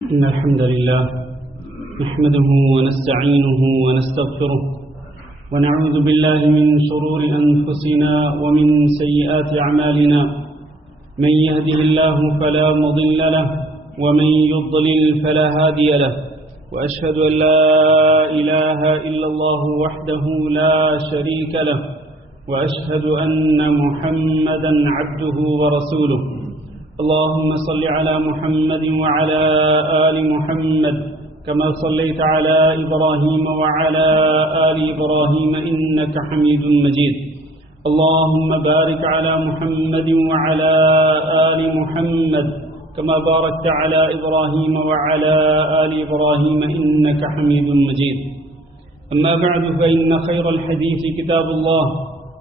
إن الحمد لله نحمده ونستعينه ونستغفره ونعوذ بالله من شرور أنفسنا ومن سيئات أعمالنا من يهده الله فلا مضل له ومن يضلل فلا هادي له وأشهد أن لا إله إلا الله وحده لا شريك له وأشهد أن محمدا عبده ورسوله اللهم صل على محمد وعلى آل محمد كما صليت على إبراهيم وعلى آل إبراهيم إنك حميد مجيد اللهم بارك على محمد وعلى آل محمد كما باركت على إبراهيم وعلى آل إبراهيم إنك حميد مجيد أما بعد فإن خير الحديث كتاب الله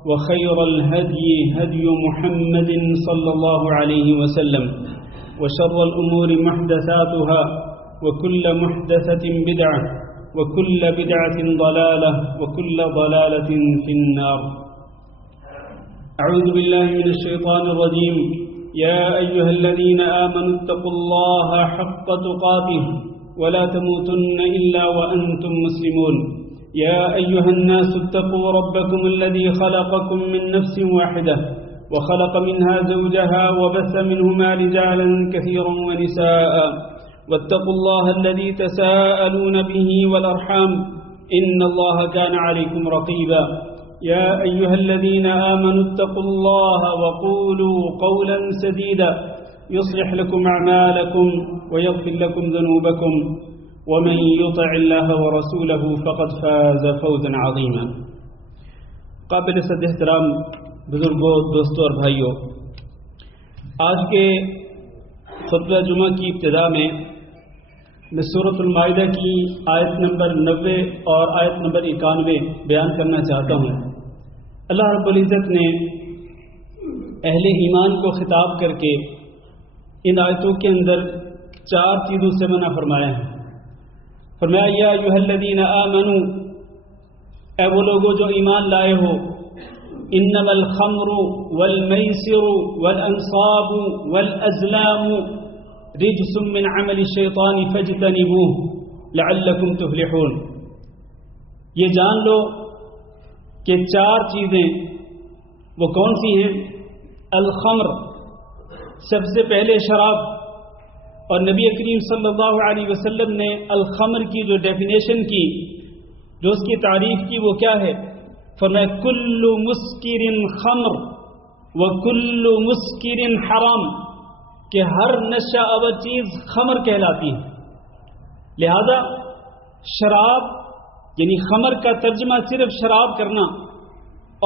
وخير الهدي هدي محمد صلى الله عليه وسلم وشر الأمور محدثاتها وكل محدثة بدعة وكل بدعة ضلالة وكل ضلالة في النار. أعوذ بالله من الشيطان الرجيم. يا أيها الذين آمنوا اتقوا الله حق تقاته ولا تموتن إلا وأنتم مسلمون. يا أيها الناس اتقوا ربكم الذي خلقكم من نفس واحدة وخلق منها زوجها وبث منهما رجالا كثيرا ونساء واتقوا الله الذي تساءلون به والأرحام إن الله كان عليكم رقيبا. يا أيها الذين آمنوا اتقوا الله وقولوا قولا سديدا يصلح لكم أعمالكم ويغفر لكم ذنوبكم ومن يطع الله ورسوله فقد فاز فوزا عظيما. قابل صد احترام بزرگوں، دوستوں اور بھائیوں، آج کے خطبہ جمعہ کی ابتدا میں سورۃ المائدہ کی آیت نمبر 90 اور آیت نمبر 91 بیان کرنا چاہتا ہوں. اللہ رب العزت نے اہل ایمان کو خطاب کر کے ان آیتوں کے اندر 4 چیزوں سے منع فرمایا ہے. فرمایا یا ایھا الذین آمنوا، اے وہ لوگوں جو ایمان لائے ہو، انما الخمر والمیسر والانصاب والازلام رجس من عمل الشیطان فاجتنبوه لعلکم تفلحون. یہ جان لو کہ 4 چیزیں وہ کون سی ہیں؟ الخمر، سب سے پہلے شراب، اور نبی کریم صلی اللہ علیہ وسلم نے الخمر کی جو ڈیفینیشن کی، جو اس کی تعریف کی، وہ کیا ہے؟ فرمایا کل مسکر خمر وکل مسکر حرام، کہ ہر نشہ آور چیز خمر کہلاتی ہے. لہذا شراب یعنی خمر کا ترجمہ صرف شراب کرنا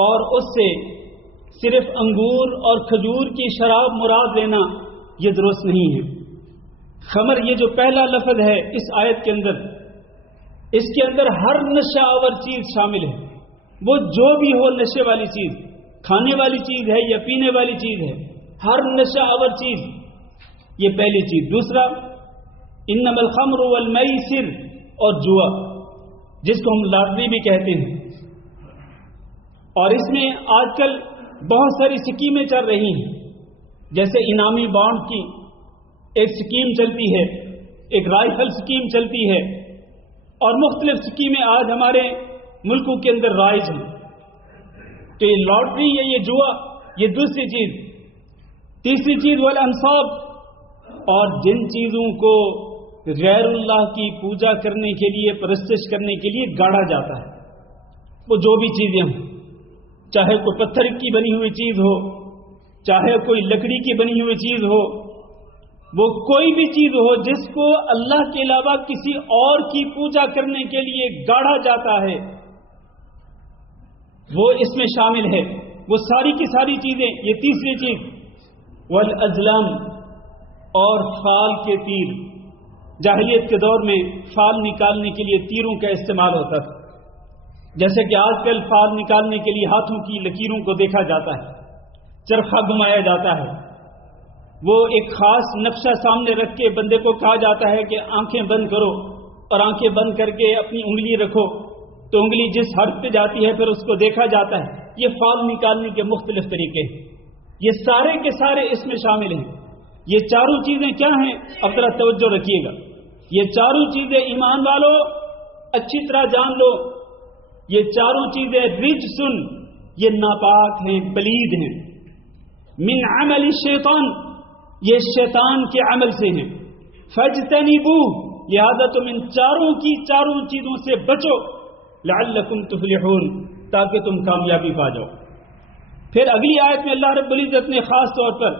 اور اس سے صرف انگور اور کھجور کی شراب مراد لینا یہ درست نہیں ہے. خمر یہ جو پہلا لفظ ہے اس آیت کے اندر، اس کے اندر ہر نشہ آور چیز شامل ہے. وہ جو بھی ہو نشے والی چیز، کھانے والی چیز ہے یا پینے والی چیز ہے، ہر نشہ آور چیز، یہ پہلی چیز. دوسرا انما الخمر والمیسر، اور جوا جس کو ہم لاٹری بھی کہتے ہیں. اور اس میں آج کل بہت ساری سکیمیں چل رہی ہیں، جیسے انعامی بانڈ کی ایک سکیم چلتی ہے، ایک رائفل سکیم چلتی ہے، اور مختلف سکیمیں آج ہمارے ملکوں کے اندر رائج ہیں. تو یہ لاٹری یا یہ جوا یہ دوسری چیز. تیسری چیز والانصاب، اور جن چیزوں کو غیر اللہ کی پوجا کرنے کے لیے، پرستش کرنے کے لیے گاڑا جاتا ہے، وہ جو بھی چیزیں ہوں، چاہے کوئی پتھر کی بنی ہوئی چیز ہو، چاہے کوئی لکڑی کی بنی ہوئی چیز ہو، وہ کوئی بھی چیز ہو جس کو اللہ کے علاوہ کسی اور کی پوجا کرنے کے لیے گاڑا جاتا ہے، وہ اس میں شامل ہے. وہ ساری کی ساری چیزیں. یہ تیسری چیز والازلام، اور فال کے تیر. جاہلیت کے دور میں فال نکالنے کے لیے تیروں کا استعمال ہوتا تھا، جیسے کہ آج کل فال نکالنے کے لیے ہاتھوں کی لکیروں کو دیکھا جاتا ہے، چرخہ گھمایا جاتا ہے. وہ ایک خاص نقشہ سامنے رکھ کے بندے کو کہا جاتا ہے کہ آنکھیں بند کرو، اور آنکھیں بند کر کے اپنی انگلی رکھو، تو انگلی جس حرف پہ جاتی ہے پھر اس کو دیکھا جاتا ہے. یہ فال نکالنے کے مختلف طریقے ہیں، یہ سارے کے سارے اس میں شامل ہیں. یہ چاروں چیزیں کیا ہیں؟ اب ذرا توجہ رکھیے گا. یہ چاروں چیزیں ایمان والو اچھی طرح جان لو، یہ چاروں چیزیں رجسن، یہ ناپاک ہیں، پلید ہیں، من عمل الشیطان، یہ شیطان کے عمل سے ہیں، فاجتنبوہ، لہذا تم ان چاروں چیزوں سے بچو، لعلکم تفلحون، تاکہ تم کامیابی پا جاؤ۔ پھر اگلی آیت میں اللہ رب العزت نے خاص طور پر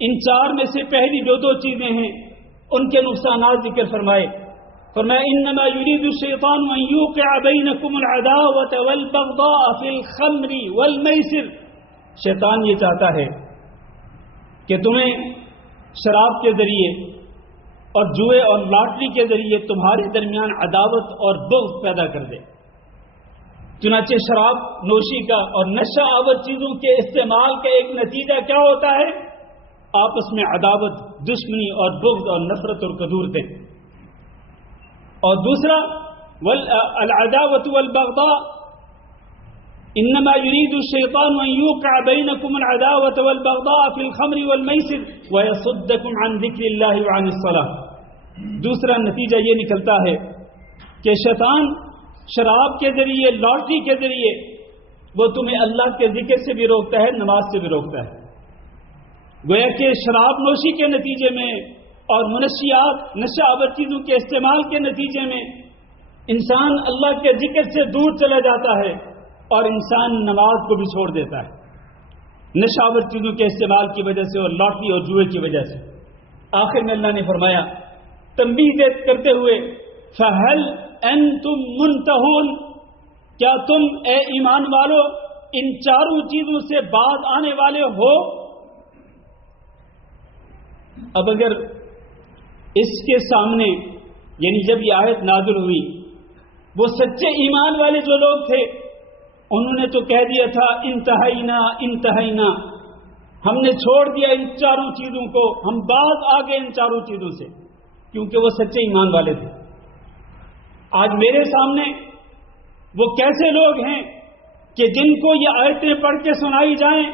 ان چار میں سے پہلی دو چیزیں ہیں ان کے نقصانات ذکر فرمائے۔ انما یرید الشیطان ان یوقع بینکم العداوۃ والبغضاء فی الخمر والمیسر، شیطان یہ چاہتا ہے کہ تمہیں شراب کے ذریعے اور جوئے اور لاٹری کے ذریعے تمہارے درمیان عداوت اور بغض پیدا کر دے۔ چنانچہ شراب نوشی کا اور نشہ آور چیزوں کے استعمال کا ایک نتیجہ کیا ہوتا ہے؟ آپس میں عداوت، دشمنی اور بغض اور نفرت اور کدورتیں۔ اور دوسرا العداوۃ والبغضاء، انما یرید الشیطان ان یوقع بینکم العداوۃ والبغضاء فی الخمر والمیسر ویصدکم عن ذکر اللہ وعن الصلاۃ۔ دوسرا نتیجہ یہ نکلتا ہے کہ شیطان شراب کے ذریعے، لاٹری کے ذریعے وہ تمہیں اللہ کے ذکر سے بھی روکتا ہے، نماز سے بھی روکتا ہے۔ گویا کہ شراب نوشی کے نتیجے میں اور منشیات، نشہ آور چیزوں کے استعمال کے نتیجے میں انسان اللہ کے ذکر سے دور چلا جاتا ہے اور انسان نماز کو بھی چھوڑ دیتا ہے، نشہ آور چیزوں کے استعمال کی وجہ سے اور لاٹری اور جوئے کی وجہ سے۔ آخر میں اللہ نے فرمایا تنبیہ کرتے ہوئے، فَهَلْ أَنْتُمْ مُنْتَهُونَ، کیا تم اے ایمان والو ان چاروں چیزوں سے باز آنے والے ہو؟ اب اگر اس کے سامنے، یعنی جب یہ آیت نازل ہوئی، وہ سچے ایمان والے جو لوگ تھے انہوں نے تو کہہ دیا تھا انتہینا، ہم نے چھوڑ دیا ان چاروں چیزوں کو، ہم باز آ گئے ان چاروں چیزوں سے، کیونکہ وہ سچے ایمان والے تھے۔ آج میرے سامنے وہ کیسے لوگ ہیں کہ جن کو یہ آیتیں پڑھ کے سنائی جائیں،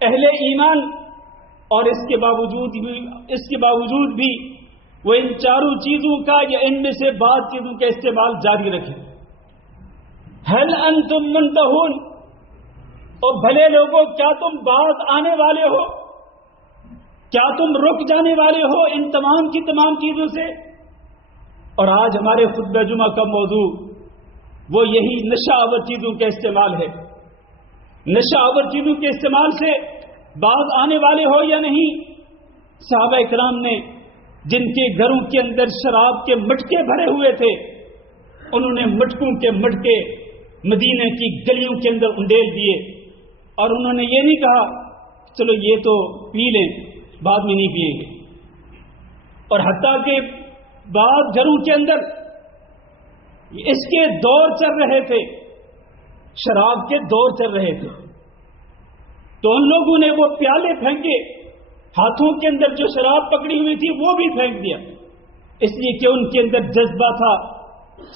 اہل ایمان، اور اس کے باوجود بھی وہ ان چاروں چیزوں کا یا ان میں سے بعض چیزوں کا استعمال جاری رکھیں۔ هل انتم منتہون، اور بھلے لوگوں کیا تم باز آنے والے ہو؟ کیا تم رک جانے والے ہو ان تمام کی تمام چیزوں سے؟ اور آج ہمارے خطبہ جمعہ کا موضوع وہ یہی نشہ آور چیزوں کا استعمال ہے۔ نشہ آور چیزوں کے استعمال سے باز آنے والے ہو یا نہیں؟ صحابہ اکرام نے جن کے گھروں کے اندر شراب کے مٹکے بھرے ہوئے تھے، انہوں نے مٹکوں کے مٹکے مدینے کی گلیوں کے اندر انڈیل دیے، اور انہوں نے یہ نہیں کہا چلو یہ تو پی لیں، بعد میں نہیں پیئیں گے۔ اور حتیٰ کہ بعض گھروں کے اندر اس کے دور چل رہے تھے، شراب کے دور چل رہے تھے، تو ان لوگوں نے وہ پیالے پھینکے، ہاتھوں کے اندر جو شراب پکڑی ہوئی تھی وہ بھی پھینک دیا، اس لیے کہ ان کے اندر جذبہ تھا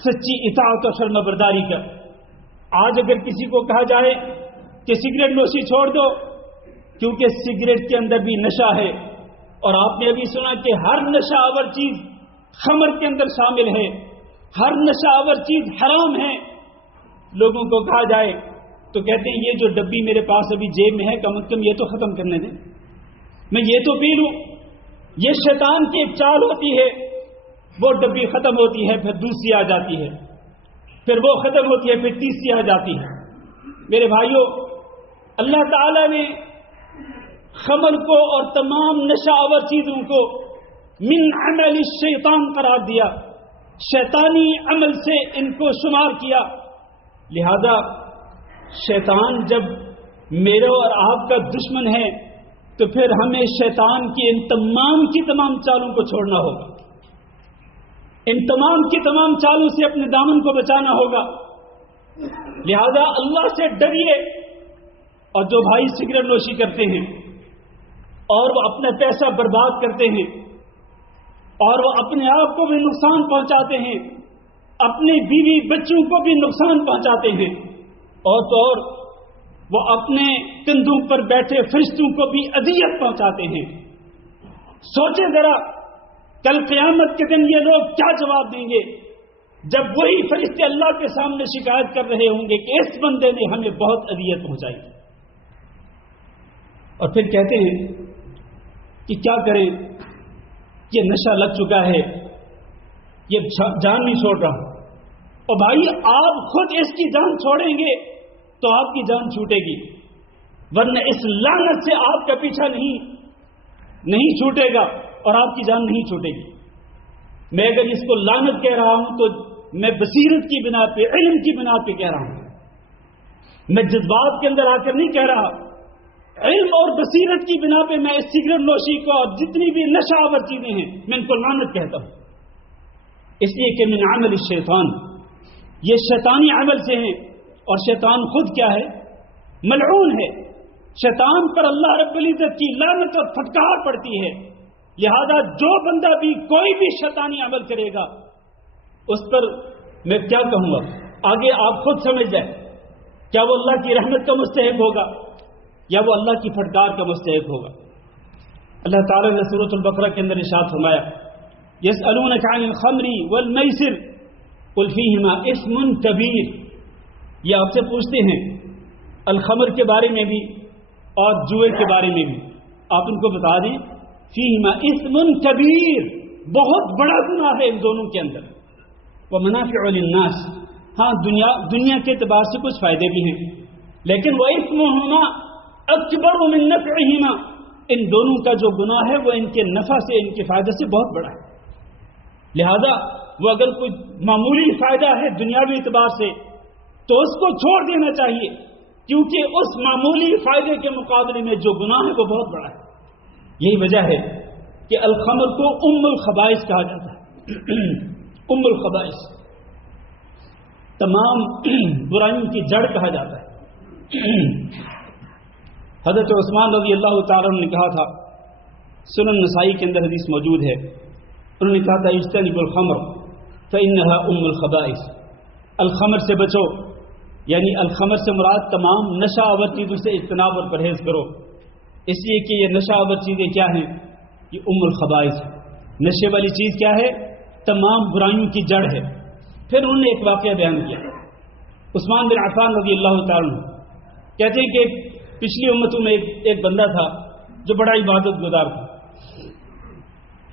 سچی اطاعت اور فرما برداری کا۔ آج اگر کسی کو کہا جائے کہ سگریٹ نوشی چھوڑ دو، کیونکہ سگریٹ کے اندر بھی نشہ ہے، اور آپ نے ابھی سنا کہ ہر نشہ آور چیز خمر کے اندر شامل ہے، ہر نشہ آور چیز حرام ہے، لوگوں کو کہا جائے تو کہتے ہیں یہ جو ڈبی میرے پاس ابھی جیب میں ہے کم از کم یہ تو ختم کرنے دیں، میں یہ تو پی لوں۔ یہ شیطان کی ایک چال ہوتی ہے، وہ ڈبی ختم ہوتی ہے پھر دوسری آ جاتی ہے، پھر وہ ختم ہوتی ہے پھر تیسری آ جاتی ہے۔ میرے بھائیوں، اللہ تعالی نے خمر کو اور تمام نشہ آور چیزوں کو من عمل الشیطان قرار دیا، شیطانی عمل سے ان کو شمار کیا۔ لہذا شیطان جب میرے اور آپ کا دشمن ہے تو پھر ہمیں شیطان کی ان تمام کی تمام چالوں کو چھوڑنا ہوگا، ان تمام کی تمام چالوں سے اپنے دامن کو بچانا ہوگا۔ لہذا اللہ سے ڈریے، اور جو بھائی سگریٹ نوشی کرتے ہیں اور وہ اپنا پیسہ برباد کرتے ہیں اور وہ اپنے آپ کو بھی نقصان پہنچاتے ہیں، اپنے بیوی بچوں کو بھی نقصان پہنچاتے ہیں، اور تو اور وہ اپنے کندھوں پر بیٹھے فرشتوں کو بھی اذیت پہنچاتے ہیں، سوچیں ذرا کل قیامت کے دن یہ لوگ کیا جواب دیں گے جب وہی فرشتے اللہ کے سامنے شکایت کر رہے ہوں گے کہ اس بندے نے ہمیں بہت اذیت پہنچائی، اور پھر کہتے ہیں کہ کیا کریں، یہ نشہ لگ چکا ہے، یہ جان نہیں چھوڑ رہا۔ اور بھائی آپ خود اس کی جان چھوڑیں گے تو آپ کی جان چھوٹے گی، ورنہ اس لعنت سے آپ کا پیچھا نہیں چھوٹے گا اور آپ کی جان نہیں چھوٹے گی۔ میں اگر اس کو لعنت کہہ رہا ہوں تو میں بصیرت کی بنا پہ، علم کی بنا پہ کہہ رہا ہوں، میں جذبات کے اندر آ کر نہیں کہہ رہا۔ علم اور بصیرت کی بنا پہ میں اس سگریٹ نوشی کو اور جتنی بھی نشہ آور چیزیں ہیں میں ان کو لعنت کہتا ہوں، اس لیے کہ من عمل الشیطان، یہ شیطانی عمل سے ہیں، اور شیطان خود کیا ہے؟ ملعون ہے۔ شیطان پر اللہ رب العزت کی لعنت اور پھٹکار پڑتی ہے، لہذا جو بندہ بھی کوئی بھی شیطانی عمل کرے گا اس پر میں کیا کہوں گا، آگے آپ خود سمجھ جائیں، کیا وہ اللہ کی رحمت کا مستحق ہوگا یا وہ اللہ کی پھٹکار کا مستحق ہوگا۔ اللہ تعالیٰ نے سورۃ البقرہ کے اندر ارشاد فرمایا، یسألونک عن الخمر والمیسر قل فیہما اثم کبیر، یہ آپ سے پوچھتے ہیں الخمر کے بارے میں بھی اور جوئے کے بارے میں بھی، آپ ان کو بتا دیں فیہما اثم کبیر، بہت بڑا گناہ ہے ان دونوں کے اندر، ومنافع للناس، ہاں دنیا کے اعتبار سے کچھ فائدے بھی ہیں، لیکن وَإِثْمُهُمَا أَكْبَرُ مِن نَفْعِهِمَا، ان دونوں کا جو گناہ ہے وہ ان کے نفع سے، ان کے فائدے سے بہت بڑا ہے، لہذا وہ اگر کوئی معمولی فائدہ ہے دنیاوی اعتبار سے تو اس کو چھوڑ دینا چاہیے، کیونکہ اس معمولی فائدے کے مقابلے میں جو گناہ ہے وہ بہت بڑا ہے۔ یہی وجہ ہے کہ الخمر کو ام الخبائث کہا جاتا ہے، ام الخبائث، تمام برائیوں کی جڑ کہا جاتا ہے۔ حضرت عثمان رضی اللہ تعالیٰ عنہ نے کہا تھا، سنن نسائی کے اندر حدیث موجود ہے، انہوں نے کہا تھا اجتنبوا الخمر فإنها ام الخبائث، الخمر سے بچو، یعنی الخمر سے مراد تمام نشہ آور چیزوں سے اجتناب اور پرہیز کرو، اس لیے کہ یہ نشہ آور چیزیں کیا ہیں؟ یہ ام الخبائث، نشے والی چیز کیا ہے؟ تمام برائیوں کی جڑ ہے۔ پھر انہوں نے ایک واقعہ بیان کیا، عثمان بن عفان رضی اللہ تعالیٰ عنہ کہتے ہیں کہ پچھلی امتوں میں ایک بندہ تھا جو بڑا عبادت گزار تھا،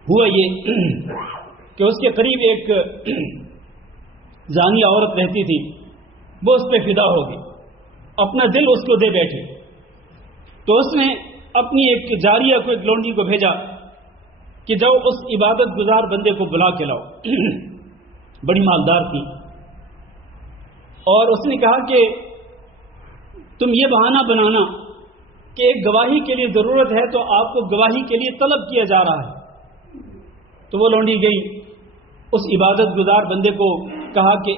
ہوا یہ کہ اس کے قریب ایک زانی عورت رہتی تھی، وہ اس پہ فدا ہو گئی، اپنا دل اس کو دے بیٹھے، تو اس نے اپنی ایک جاریہ کو، ایک لونڈی کو بھیجا کہ جاؤ اس عبادت گزار بندے کو بلا کے لاؤ، بڑی مالدار تھی، اور اس نے کہا کہ تم یہ بہانہ بنانا کہ ایک گواہی کے لیے ضرورت ہے تو آپ کو گواہی کے لیے طلب کیا جا رہا ہے۔ تو وہ لونڈی گئی، اس عبادت گزار بندے کو کہا کہ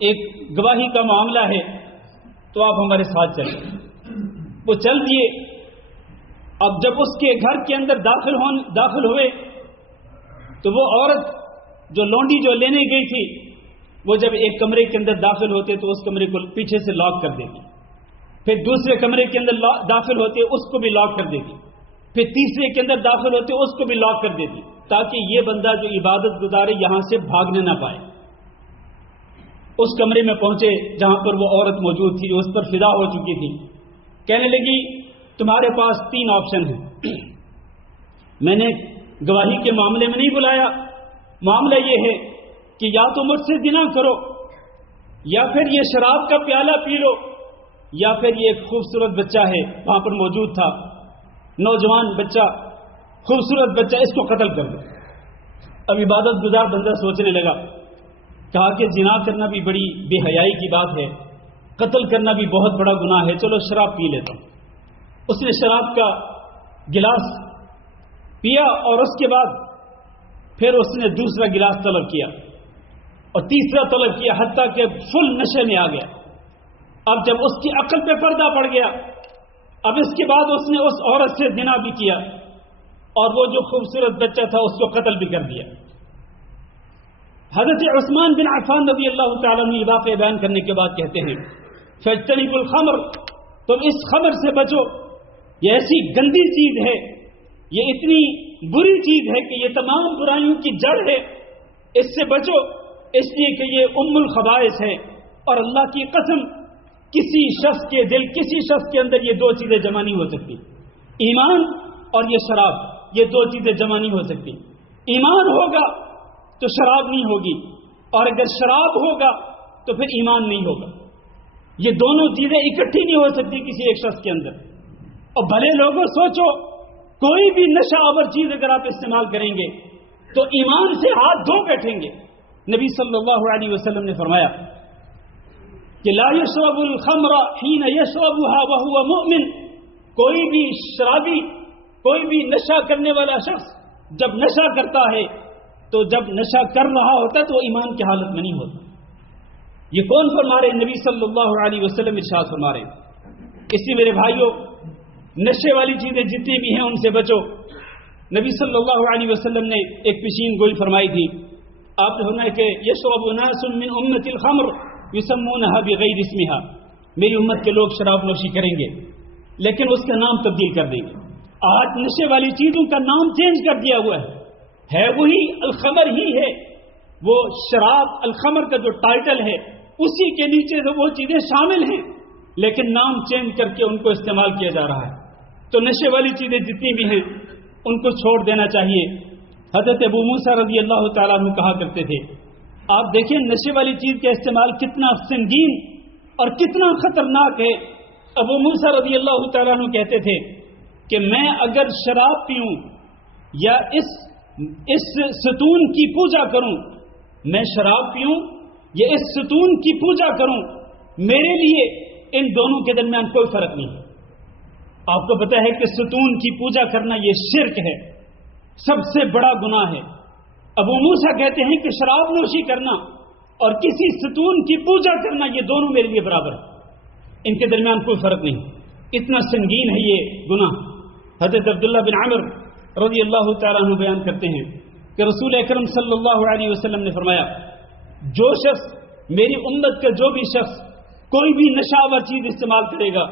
ایک گواہی کا معاملہ ہے تو آپ ہمارے ساتھ چلیں۔ وہ چل دیے۔ اب جب اس کے گھر کے اندر داخل ہوئے تو وہ عورت جو لونڈی جو لینے گئی تھی، وہ جب ایک کمرے کے اندر داخل ہوتے تو اس کمرے کو پیچھے سے لاک کر دے گی، پھر دوسرے کمرے کے اندر داخل ہوتے اس کو بھی لاک کر دے گی، پھر تیسرے کے اندر داخل ہوتے اس کو بھی لاک کر دے گی، تاکہ یہ بندہ جو عبادت گزارے یہاں سے بھاگنے نہ پائے۔ اس کمرے میں پہنچے جہاں پر وہ عورت موجود تھی جو اس پر فدا ہو چکی تھی، کہنے لگی تمہارے پاس 3 آپشن ہیں، میں نے گواہی کے معاملے میں نہیں بلایا، معاملہ یہ ہے کہ یا تو مجھ سے زنا کرو، یا پھر یہ شراب کا پیالہ پی لو، یا پھر یہ ایک خوبصورت بچہ ہے وہاں پر موجود تھا، نوجوان بچہ، خوبصورت بچہ، اس کو قتل کر دو۔ اب عبادت گزار بندہ سوچنے لگا، کہا کہ زنا کرنا بھی بڑی بے حیائی کی بات ہے، قتل کرنا بھی بہت بڑا گناہ ہے، چلو شراب پی لیتا ہوں۔ اس نے شراب کا گلاس پیا اور اس کے بعد پھر اس نے دوسرا گلاس طلب کیا اور تیسرا طلب کیا، حتیٰ کہ فل نشے میں آ گیا۔ اب جب اس کی عقل پہ پردہ پڑ گیا، اب اس کے بعد اس نے اس عورت سے زنا بھی کیا اور وہ جو خوبصورت بچہ تھا اس کو قتل بھی کر دیا۔ حضرت عثمان بن عفان رضی اللہ تعالیٰ عنہ واقعہ بیان کرنے کے بعد کہتے ہیں فاجتنبوا الخمر، تم اس خمر سے بچو، یہ ایسی گندی چیز ہے، یہ اتنی بری چیز ہے کہ یہ تمام برائیوں کی جڑ ہے، اس سے بچو، اس لیے کہ یہ ام الخبائث ہے۔ اور اللہ کی قسم، کسی شخص کے دل، کسی شخص کے اندر یہ دو چیزیں جمع نہیں ہو سکتی، ایمان اور یہ شراب، یہ دو چیزیں جمع نہیں ہو سکتی۔ ایمان ہوگا تو شراب نہیں ہوگی، اور اگر شراب ہوگا تو پھر ایمان نہیں ہوگا۔ یہ دونوں چیزیں اکٹھی نہیں ہو سکتی کسی ایک شخص کے اندر۔ اور بھلے لوگوں سوچو، کوئی بھی نشہ آور چیز اگر آپ استعمال کریں گے تو ایمان سے ہاتھ دھو بیٹھیں گے۔ نبی صلی اللہ علیہ وسلم نے فرمایا کہ لا یشرب الخمر حین یشربها وهو مؤمن، کوئی بھی شرابی، کوئی بھی نشہ کرنے والا شخص جب نشہ کرتا ہے تو جب نشہ کر رہا ہوتا ہے تو وہ ایمان کی حالت میں نہیں ہوتا۔ یہ کون فرما رہے ہیں؟ نبی صلی اللہ علیہ وسلم ارشاد فرما رہے ہیں۔ اس لیے میرے بھائیوں، نشے والی چیزیں جتنی بھی ہیں ان سے بچو۔ نبی صلی اللہ علیہ وسلم نے ایک پیشین گوئی فرمائی تھی، آپ نے فرمایا کہ یشرب ناس من امت الخمر یسمونها بغیر اسمها، میری امت کے لوگ شراب نوشی کریں گے لیکن اس کا نام تبدیل کر دیں گے۔ آج نشے والی چیزوں کا نام چینج کر دیا ہوا ہے وہی الخمر ہی ہے، وہ شراب الخمر کا جو ٹائٹل ہے اسی کے نیچے سے وہ چیزیں شامل ہیں، لیکن نام چینج کر کے ان کو استعمال کیا جا رہا ہے۔ تو نشے والی چیزیں جتنی بھی ہیں ان کو چھوڑ دینا چاہیے۔ حضرت ابو موسیٰ رضی اللہ تعالیٰ عنہ کہا کرتے تھے، آپ دیکھیں نشے والی چیز کا استعمال کتنا سنگین اور کتنا خطرناک ہے۔ ابو موسیٰ رضی اللہ تعالیٰ عنہ کہتے تھے کہ میں اگر شراب پیوں یا اس ستون کی پوجا کروں، میں شراب پیوں یا اس ستون کی پوجا کروں، میرے لیے ان دونوں کے درمیان کوئی فرق نہیں ہے۔ آپ کو پتہ ہے کہ ستون کی پوجا کرنا یہ شرک ہے، سب سے بڑا گناہ ہے۔ ابو موسیٰ کہتے ہیں کہ شراب نوشی کرنا اور کسی ستون کی پوجا کرنا یہ دونوں میرے لیے برابر ہے، ان کے درمیان کوئی فرق نہیں، اتنا سنگین ہے یہ گناہ۔ حضرت عبداللہ بن عمر رضی اللہ تعالیٰ عنہ بیان کرتے ہیں کہ رسول اکرم صلی اللہ علیہ وسلم نے فرمایا، جو شخص، میری امت کا جو بھی شخص کوئی بھی نشہ آور چیز استعمال کرے گا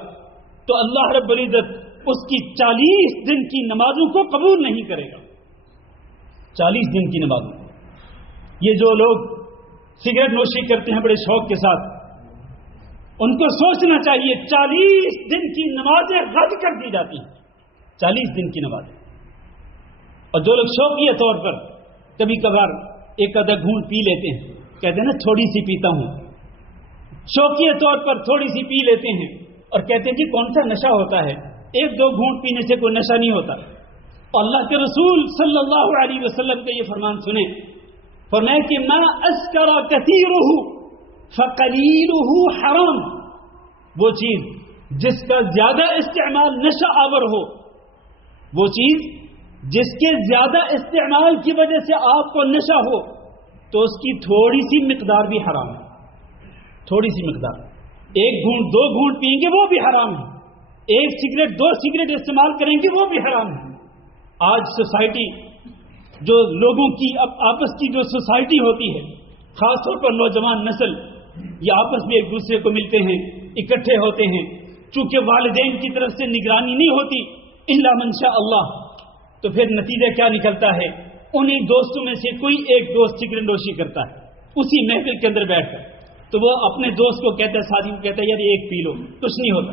تو اللہ رب العزت اس کی 40 دن کی نمازوں کو قبول نہیں کرے گا۔ 40 دن کی نمازوں۔ یہ جو لوگ سگریٹ نوشی کرتے ہیں بڑے شوق کے ساتھ، ان کو سوچنا چاہیے 40 دن کی نمازیں رد کر دی جاتی ہیں، 40 دن کی نمازیں۔ اور جو لوگ شوقیہ طور پر کبھی کبھار ایک آدھا گھونٹ پی لیتے ہیں، کہتے ہیں نا تھوڑی سی پیتا ہوں، شوقیہ طور پر تھوڑی سی پی لیتے ہیں اور کہتے ہیں جی کون سا نشہ ہوتا ہے، ایک دو گھونٹ پینے سے کوئی نشہ نہیں ہوتا۔ اور اللہ کے رسول صلی اللہ علیہ وسلم کا یہ فرمان سنیں، فرمایا کہ ما اسکر کثیرہ فقلیلہ حرام، وہ چیز جس کا زیادہ استعمال نشہ آور ہو، وہ چیز جس کے زیادہ استعمال کی وجہ سے آپ کو نشہ ہو تو اس کی تھوڑی سی مقدار بھی حرام ہے۔ تھوڑی سی مقدار، ایک گھونٹ دو گھونٹ پئیں گے وہ بھی حرام ہے، ایک سگریٹ دو سگریٹ استعمال کریں گے وہ بھی حرام ہے۔ آج سوسائٹی، جو لوگوں کی آپس کی جو سوسائٹی ہوتی ہے، خاص طور پر نوجوان نسل، یہ آپس میں ایک دوسرے کو ملتے ہیں، اکٹھے ہوتے ہیں، چونکہ والدین کی طرف سے نگرانی نہیں ہوتی الا من شاء اللہ، تو پھر نتیجہ کیا نکلتا ہے؟ انہی دوستوں میں سے کوئی ایک دوست سگریٹ نوشی کرتا ہے اسی محفل کے اندر بیٹھ کر، تو وہ اپنے دوست کو کہتا ہے، ساتھی کو کہتا ہے یار ایک پی لو، کچھ نہیں ہوتا۔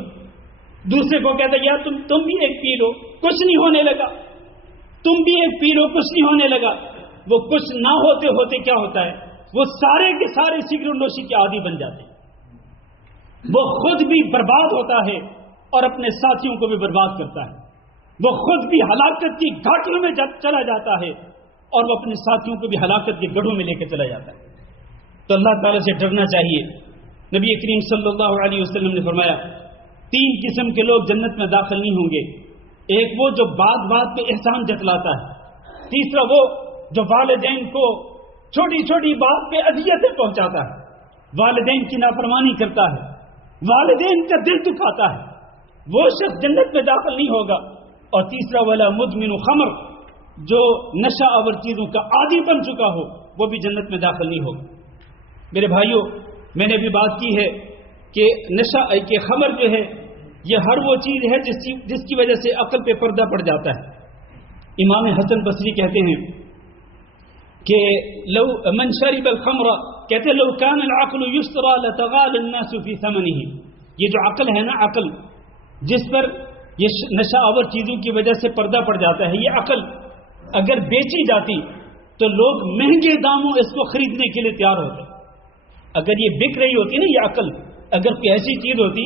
دوسرے کو کہتا ہے یار تم بھی ایک پی لو، کچھ نہیں ہونے لگا، تم بھی ایک پی لو، کچھ نہیں ہونے لگا۔ وہ کچھ نہ ہوتے ہوتے کیا ہوتا ہے؟ وہ سارے کے سارے سگریٹ نوشی کے عادی بن جاتے ہیں، وہ خود بھی برباد ہوتا ہے اور اپنے ساتھیوں کو بھی برباد کرتا ہے، وہ خود بھی ہلاکت کی گھاٹیوں میں چلا جاتا ہے اور وہ اپنے ساتھیوں کو بھی ہلاکت کے گڑھوں میں لے کے چلا جاتا ہے۔ تو اللہ تعالیٰ سے ڈرنا چاہیے۔ نبی کریم صلی اللہ علیہ وسلم نے فرمایا 3 قسم کے لوگ جنت میں داخل نہیں ہوں گے، ایک وہ جو بات بات پہ احسان جتلاتا ہے، تیسرا وہ جو والدین کو چھوٹی چھوٹی بات پہ اذیتیں پہنچاتا ہے، والدین کی نافرمانی کرتا ہے، والدین کا دل دکھاتا ہے، وہ شخص جنت میں داخل نہیں ہوگا۔ اور تیسرا والا مدمن خمر، جو نشہ آور چیزوں کا عادی بن چکا ہو، وہ بھی جنت میں داخل نہیں ہوگا۔ میرے بھائیوں، میں نے ابھی بات کی ہے کہ نشہ کہ خمر جو ہے یہ ہر وہ چیز ہے جس کی وجہ سے عقل پہ پردہ پڑ جاتا ہے، امام حسن بصری کہتے ہیں کہ لو من شرب الخمر، کہتے لو کان العقل یشترى لتغال الناس فی ثمنه، یہ جو عقل ہے نا، عقل جس پر یہ نشہ آور چیزوں کی وجہ سے پردہ پڑ جاتا ہے، یہ عقل اگر بیچی جاتی تو لوگ مہنگے داموں اس کو خریدنے کے لیے تیار ہوتے. اگر یہ بک رہی ہوتی نا، یہ عقل اگر کوئی ایسی چیز ہوتی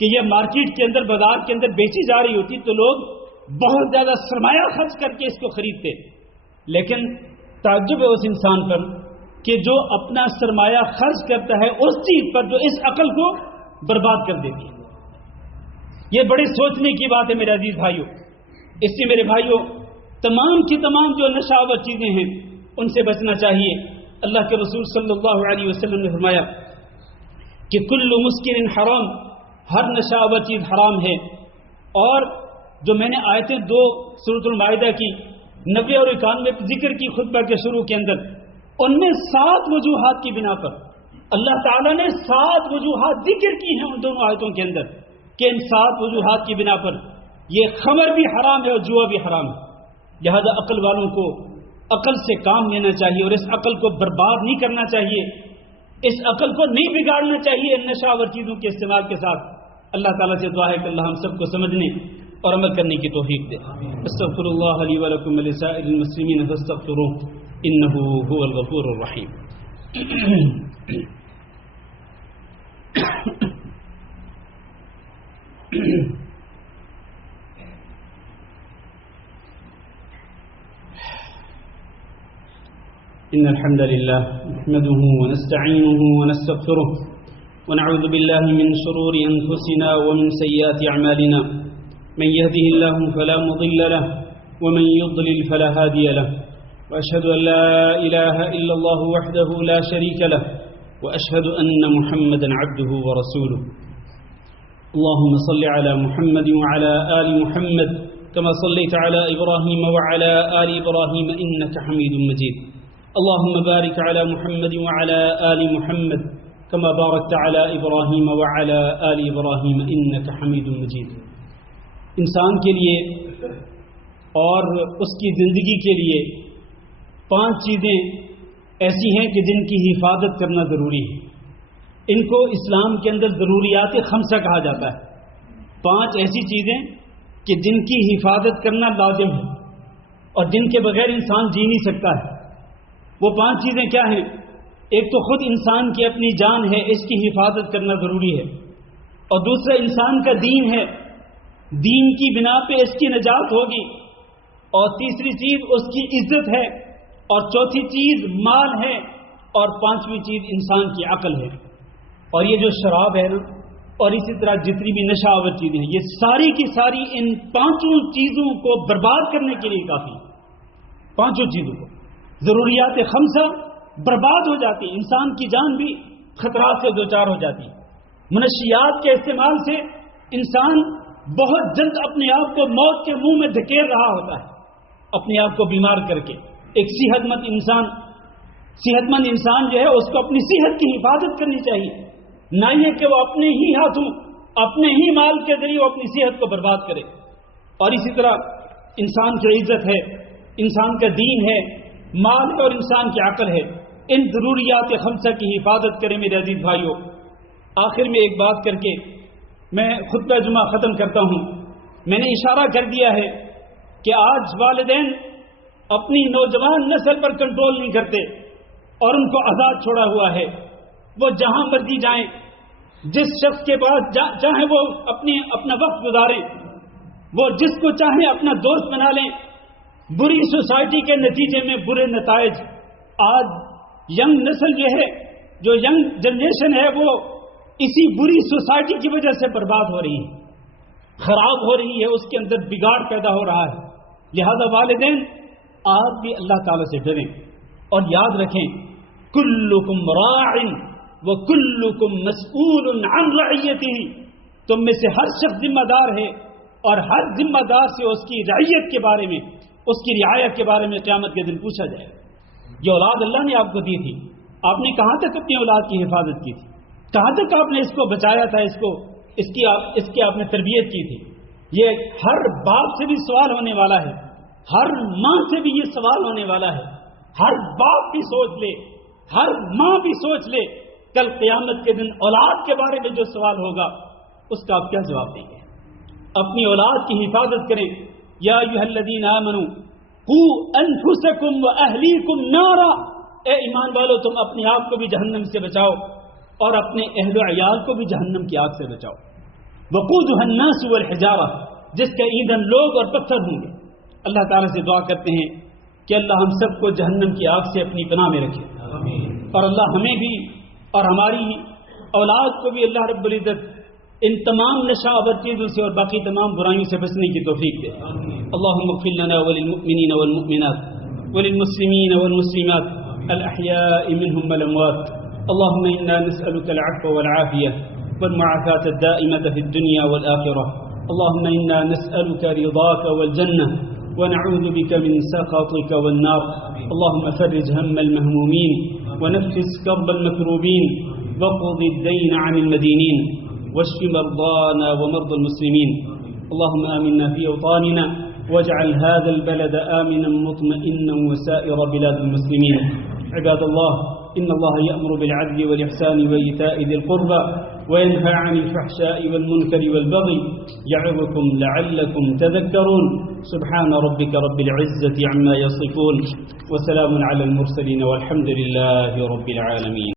کہ یہ مارکیٹ کے اندر، بازار کے اندر بیچی جا رہی ہوتی تو لوگ بہت زیادہ سرمایہ خرچ کر کے اس کو خریدتے. لیکن تعجب ہے اس انسان پر کہ جو اپنا سرمایہ خرچ کرتا ہے اس چیز پر جو اس عقل کو برباد کر دیتی ہے. یہ بڑے سوچنے کی بات ہے میرے عزیز بھائیوں. اس سے میرے بھائیوں تمام کی تمام جو نشہ آور چیزیں ہیں ان سے بچنا چاہیے. اللہ کے رسول صلی اللہ علیہ وسلم نے فرمایا کہ کل مسکر حرام، ہر نشہ آور چیز حرام ہے. اور جو میں نے آیتیں دو سورۃ المائدہ کی 90 اور 91 ذکر کی خطبہ کے شروع کے اندر، ان میں 7 وجوہات کی بنا پر اللہ تعالیٰ نے 7 وجوہات ذکر کی ہیں ان دونوں آیتوں کے اندر کہ ان 7 وجوہات کی بنا پر یہ خمر بھی حرام ہے اور جوا بھی حرام ہے. لہذا عقل والوں کو عقل سے کام لینا چاہیے اور اس عقل کو برباد نہیں کرنا چاہیے، اس عقل کو نہیں بگاڑنا چاہیے ان نشہ آور چیزوں کے استعمال کے ساتھ. اللہ تعالیٰ سے دعا ہے کہ اللہ ہم سب کو سمجھنے اور عمل کرنے کی توفیق دے. استغفر اللہ لی ولکم ولسائر المسلمین فاستغفروہ انہ هو الغفور الرحیم. إن الحمد لله نحمده ونستعينه ونستغفره ونعوذ بالله من شرور أنفسنا ومن سيئات أعمالنا من يهده الله فلا مضل له ومن يضلل فلا هادي له وأشهد أن لا إله إلا الله وحده لا شريك له وأشهد أن محمدا عبده ورسوله. اللهم صل على محمد وعلى آل محمد كما صليت على إبراهيم وعلى آل إبراهيم إنك حميد مجيد. اللهم بارك على محمد وعلى آل محمد كما باركت على إبراهيم وعلى آل إبراهيم إنك حميد مجيد. انسان کے لیے اور اس کی زندگی کے لیے 5 چیزیں ایسی ہیں کہ جن کی حفاظت کرنا ضروری ہے. ان کو اسلام کے اندر ضروریات خمسہ کہا جاتا ہے. 5 ایسی چیزیں کہ جن کی حفاظت کرنا لازم ہے اور جن کے بغیر انسان جی نہیں سکتا ہے. وہ 5 چیزیں کیا ہیں؟ ایک تو خود انسان کی اپنی جان ہے، اس کی حفاظت کرنا ضروری ہے. اور دوسرا انسان کا دین ہے، دین کی بنا پہ اس کی نجات ہوگی. اور تیسری چیز اس کی عزت ہے. اور چوتھی چیز مال ہے. اور 5ویں چیز انسان کی عقل ہے. اور یہ جو شراب ہے نا، اور اسی طرح جتنی بھی نشہ آور چیزیں ہیں، یہ ساری کی ساری ان 5 چیزوں کو برباد کرنے کے لیے کافی. 5 چیزوں کو ضروریات خمسہ برباد ہو جاتی، انسان کی جان بھی خطرات سے دوچار ہو جاتی. منشیات کے استعمال سے انسان بہت جلد اپنے آپ کو موت کے منہ میں دھکیل رہا ہوتا ہے، اپنے آپ کو بیمار کر کے. ایک صحت مند انسان جو ہے اس کو اپنی صحت کی حفاظت کرنی چاہیے، نہ یہ کہ وہ اپنے ہی ہاتھوں اپنے ہی مال کے ذریعے وہ اپنی صحت کو برباد کرے. اور اسی طرح انسان کی عزت ہے، انسان کا دین ہے، مال ہے اور انسان کی عقل ہے. ان ضروریات خمسہ کی حفاظت کریں میرے عزیز بھائیوں. آخر میں ایک بات کر کے میں خطبہ جمعہ ختم کرتا ہوں. میں نے اشارہ کر دیا ہے کہ آج والدین اپنی نوجوان نسل پر کنٹرول نہیں کرتے اور ان کو آزاد چھوڑا ہوا ہے. وہ جہاں مرضی جائیں، جس شخص کے پاس چاہیں وہ اپنا وقت گزاریں، وہ جس کو چاہیں اپنا دوست بنا لیں. بری سوسائٹی کے نتیجے میں برے نتائج. آج ینگ نسل یہ ہے، جو ینگ جنریشن ہے، وہ اسی بری سوسائٹی کی وجہ سے برباد ہو رہی ہے، خراب ہو رہی ہے، اس کے اندر بگاڑ پیدا ہو رہا ہے. لہذا والدین آپ بھی اللہ تعالیٰ سے ڈریں اور یاد رکھیں کلکم راع وکلکم مسئول عن رعیتہ. تم میں سے ہر شخص ذمہ دار ہے اور ہر ذمہ دار سے اس کی رعیت کے بارے میں، اس کی رعایت کے بارے میں قیامت کے دن پوچھا جائے. یہ اولاد اللہ نے آپ کو دی تھی، آپ نے کہاں تک اپنی اولاد کی حفاظت کی تھی؟ کہاں تک آپ نے اس کو بچایا تھا؟ اس کی آپ نے تربیت کی تھی؟ یہ ہر باپ سے بھی سوال ہونے والا ہے ہر ماں سے بھی یہ سوال ہونے والا ہے. ہر باپ بھی سوچ لے, ہر ماں بھی سوچ لے, کل قیامت کے دن اولاد کے بارے میں جو سوال ہوگا اس کا آپ کیا جواب دیں گے؟ اپنی اولاد کی حفاظت کریں. یا ایھا الذین آمنوا قوا انفسکم واہلیکم نارا, اے ایمان والو تم اپنے آپ کو بھی جہنم سے بچاؤ اور اپنے اہل و عیال کو بھی جہنم کی آگ سے بچاؤ. وقودها الناس والحجارہ, جس کا ایندھن لوگ اور پتھر ہوں گے. اللہ تعالیٰ سے دعا کرتے ہیں کہ اللہ ہم سب کو جہنم کی آگ سے اپنی پناہ میں رکھے, اور اللہ ہمیں بھی اور ہماری اولاد کو بھی اللہ رب العزت ان تمام نشہ آور چیزوں سے اور باقی تمام برائیوں سے بچنے کی توفیق دے. اللهم اغفر لنا وللمؤمنين والمؤمنات وللمسلمين والمسلمات الأحياء منهم والأموات. اللهم إنا نسألك العفو والعافية والمعافاة الدائمة في الدنيا والآخرة. اللهم إنا نسألك رضاك والجنة ونعوذ بك من سخطك والنار. اللهم فرج هم المهمومين ونفس كرب المكروبين وقض الدين عن المدينين واشف مرضانا ومرضى المسلمين. اللهم آمنا في أوطاننا واجعل هذا البلد آمنا مطمئنا وسائر بلاد المسلمين. عباد الله, إن الله يأمر بالعدل والإحسان وإيتاء ذي القربى وينهى عن الفحشاء والمنكر والبغي يعظكم لعلكم تذكرون. سبحان ربك رب العزة عما يصفون وسلام على المرسلين والحمد لله رب العالمين.